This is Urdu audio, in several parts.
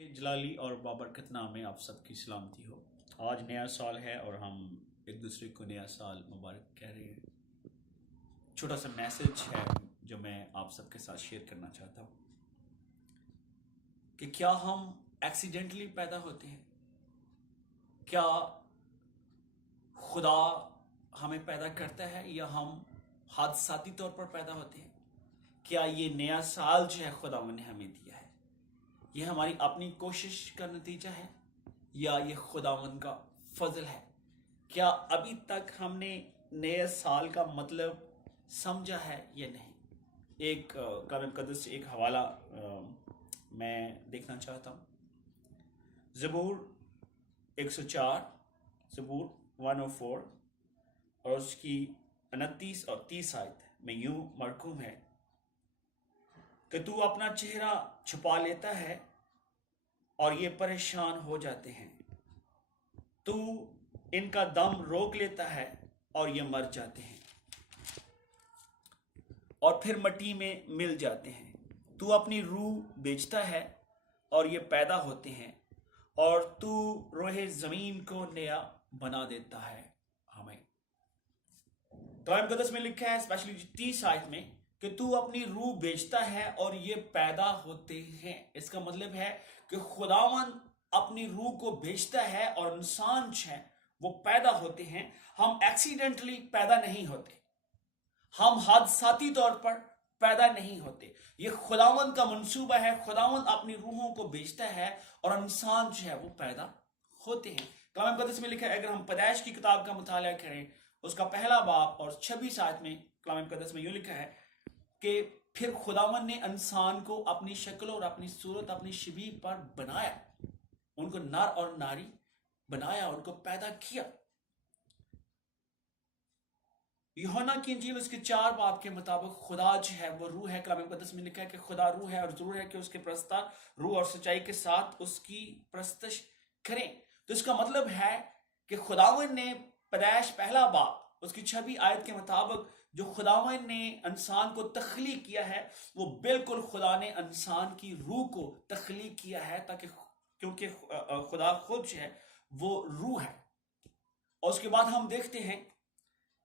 جلالی اور بابرکت نام میں آپ سب کی سلامتی ہو۔ آج نیا سال ہے اور ہم ایک دوسرے کو نیا سال مبارک کہہ رہے ہیں۔ چھوٹا سا میسج ہے جو میں آپ سب کے ساتھ شیئر کرنا چاہتا ہوں کہ کیا ہم ایکسیڈنٹلی پیدا ہوتے ہیں؟ کیا خدا ہمیں پیدا کرتا ہے یا ہم حادثاتی طور پر پیدا ہوتے ہیں؟ کیا یہ نیا سال جو ہے خداوند نے ہمیں دیا ہے، یہ ہماری اپنی کوشش کا نتیجہ ہے یا یہ خداوند کا فضل ہے؟ کیا ابھی تک ہم نے نئے سال کا مطلب سمجھا ہے یا نہیں؟ ایک کلام مقدس سے ایک حوالہ میں دیکھنا چاہتا ہوں۔ زبور 104، زبور 104 اور اس کی 29 اور 30 آیت میں یوں مرقوم ہے کہ تو اپنا چہرہ چھپا لیتا ہے اور یہ پریشان ہو جاتے ہیں، تو ان کا دم روک لیتا ہے اور یہ مر جاتے ہیں اور پھر مٹی میں مل جاتے ہیں۔ تو اپنی روح بیچتا ہے اور یہ پیدا ہوتے ہیں، اور تو روح زمین کو نیا بنا دیتا ہے۔ ہمیں کلام مقدس میں لکھا ہے اسپیشلی 30 آیت میں کہ تو اپنی روح بیچتا ہے اور یہ پیدا ہوتے ہیں۔ اس کا مطلب ہے کہ خداوند اپنی روح کو بیچتا ہے اور انسان جو ہے وہ پیدا ہوتے ہیں۔ ہم ایکسیڈنٹلی پیدا نہیں ہوتے، ہم حادثاتی طور پر پیدا نہیں ہوتے۔ یہ خداوند کا منصوبہ ہے۔ خداوند اپنی روحوں کو بیچتا ہے اور انسان جو ہے وہ پیدا ہوتے ہیں۔ کلام مقدس میں لکھا ہے، اگر ہم پیدائش کی کتاب کا مطالعہ کریں اس کا پہلا باب اور 26 آیت میں کلام مقدس میں یوں لکھا ہے کہ پھر خداوند نے انسان کو اپنی شکل اور اپنی صورت اپنی شبیہ پر بنایا، ان کو نر اور ناری بنایا، ان کو پیدا کیا۔ یوحنا کی انجیل اس کے 4 باب کے مطابق خدا جو ہے وہ روح ہے۔ کلام مقدس میں لکھا ہے کہ خدا روح ہے اور ضرور ہے کہ اس کے پرستار روح اور سچائی کے ساتھ اس کی پرستش کریں۔ تو اس کا مطلب ہے کہ خداوند نے پیدائش پہلا باب اس کی 26 آیت کے مطابق جو خداوند نے انسان کو تخلیق کیا ہے وہ بالکل خدا نے انسان کی روح کو تخلیق کیا ہے، تاکہ کیونکہ خدا خود جو ہے وہ روح ہے۔ اور اس کے بعد ہم دیکھتے ہیں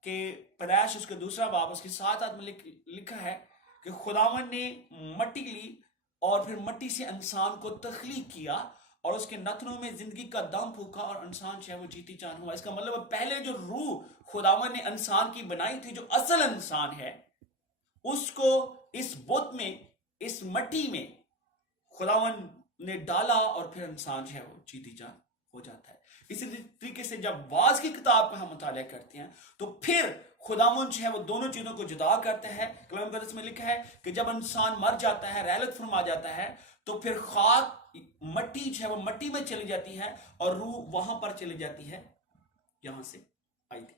کہ پیدائش اس کا دوسرا باب اس کی 7 آیت میں لکھا ہے کہ خداوند نے مٹی لی اور پھر مٹی سے انسان کو تخلیق کیا اور اس کے نتنوں میں زندگی کا دم پھونکا اور انسان جو ہے وہ جیتی جان ہوا۔ اس کا مطلب ہے پہلے جو روح خداوند نے انسان کی بنائی تھی، جو اصل انسان ہے، اس کو اس بت میں، اس مٹی میں خداوند نے ڈالا اور پھر انسان جو ہے وہ جیتی جان ہو جاتا ہے۔ اسی طریقے سے جب بعض کی کتاب کا ہم مطالعہ کرتے ہیں تو پھر خداوند جو ہے وہ دونوں چیزوں کو جدا کرتا ہے۔ کلام مقدس میں لکھا ہے کہ جب انسان مر جاتا ہے، رحلت فرما جاتا ہے، تو پھر خاک مٹی جو ہے وہ مٹی میں چلی جاتی ہے اور روح وہاں پر چلی جاتی ہے یہاں سے آئی تھی۔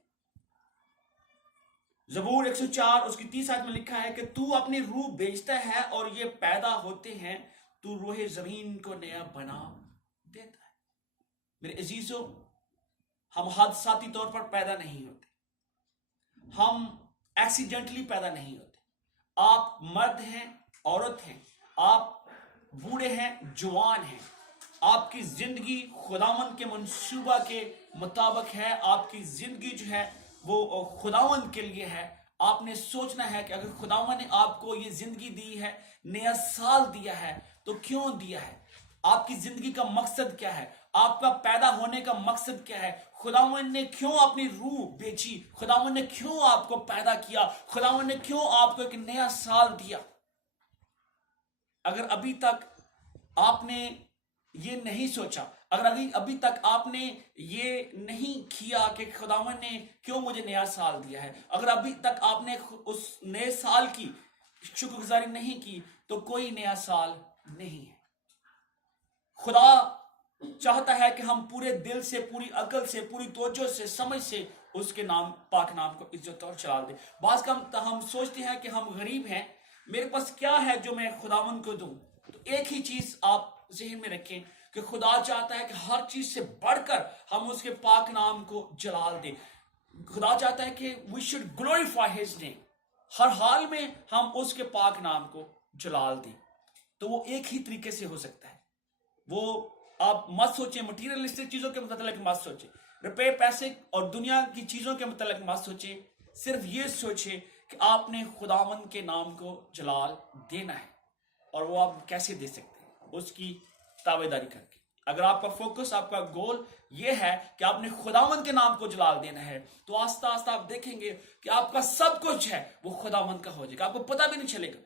زبور 104 اس کی 30 آیت میں لکھا ہے کہ تو اپنی روح بیچتا ہے اور یہ پیدا ہوتے ہیں، تو روح زمین کو نیا بنا دیتا ہے۔ میرے عزیزو، ہم حادثاتی طور پر پیدا نہیں ہوتے، ہم ایکسیڈنٹلی پیدا نہیں ہوتے۔ آپ مرد ہیں، عورت ہیں، آپ بوڑھے ہیں، جوان ہیں، آپ کی زندگی خداوند کے منصوبہ کے مطابق ہے۔ آپ کی زندگی جو ہے وہ خداوند کے لیے ہے۔ آپ نے سوچنا ہے کہ اگر خداوند نے آپ کو یہ زندگی دی ہے، نیا سال دیا ہے، تو کیوں دیا ہے؟ آپ کی زندگی کا مقصد کیا ہے؟ آپ کا پیدا ہونے کا مقصد کیا ہے؟ خداوند نے کیوں اپنی روح بیچی؟ خداوند نے کیوں آپ کو پیدا کیا؟ خداوند نے کیوں آپ کو ایک نیا سال دیا؟ اگر ابھی تک آپ نے یہ نہیں سوچا، اگر ابھی تک آپ نے یہ نہیں کیا کہ خداوند نے کیوں مجھے نیا سال دیا ہے، اگر ابھی تک آپ نے اس نئے سال کی شکر گزاری نہیں کی، تو کوئی نیا سال نہیں ہے۔ خدا چاہتا ہے کہ ہم پورے دل سے، پوری عقل سے، پوری توجہ سے، سمجھ سے اس کے نام، پاک نام کو عزت اور جلال دیں۔ بعض کا ہم سوچتے ہیں کہ ہم غریب ہیں، میرے پاس کیا ہے جو میں خداوند کو دوں؟ تو ایک ہی چیز آپ ذہن میں رکھیں کہ خدا چاہتا ہے کہ ہر چیز سے بڑھ کر ہم اس کے پاک نام کو جلال دیں۔ خدا چاہتا ہے کہ we should glorify his name، ہر حال میں ہم اس کے پاک نام کو جلال دیں۔ تو وہ ایک ہی طریقے سے ہو سکتا ہے وہ آپ مت سوچیں، مٹیریلسٹک چیزوں کے متعلق مت سوچیں، روپے پیسے اور دنیا کی چیزوں کے متعلق مت سوچیں، صرف یہ سوچیں کہ آپ نے خداوند کے نام کو جلال دینا ہے، اور وہ آپ کیسے دے سکتے ہیں؟ اس کی تابع داری کر کے۔ اگر آپ کا فوکس، آپ کا گول یہ ہے کہ آپ نے خداوند کے نام کو جلال دینا ہے، تو آہستہ آہستہ آپ دیکھیں گے کہ آپ کا سب کچھ ہے وہ خداوند کا ہو جائے گا، آپ کو پتہ بھی نہیں چلے گا۔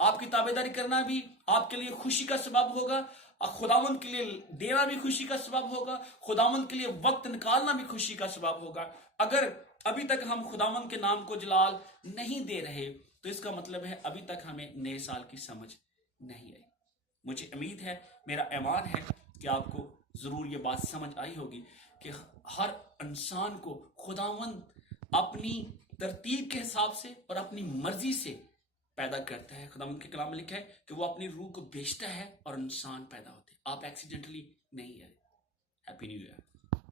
آپ کی تابع داری کرنا بھی آپ کے لیے خوشی کا سبب ہوگا، خداوند کے لیے دینا بھی خوشی کا سبب ہوگا، خداوند کے لیے وقت نکالنا بھی خوشی کا سبب ہوگا۔ اگر ابھی تک ہم خداوند کے نام کو جلال نہیں دے رہے تو اس کا مطلب ہے ابھی تک ہمیں نئے سال کی سمجھ نہیں آئی۔ مجھے امید ہے، میرا ایمان ہے کہ آپ کو ضرور یہ بات سمجھ آئی ہوگی کہ ہر انسان کو خداوند اپنی ترتیب کے حساب سے اور اپنی مرضی سے پیدا کرتا ہے۔ خداوند کے کلام میں لکھا ہے کہ وہ اپنی روح کو بیچتا ہے اور انسان پیدا ہوتے ہیں، آپ ایکسیڈنٹلی نہیں ہے۔ Happy new year.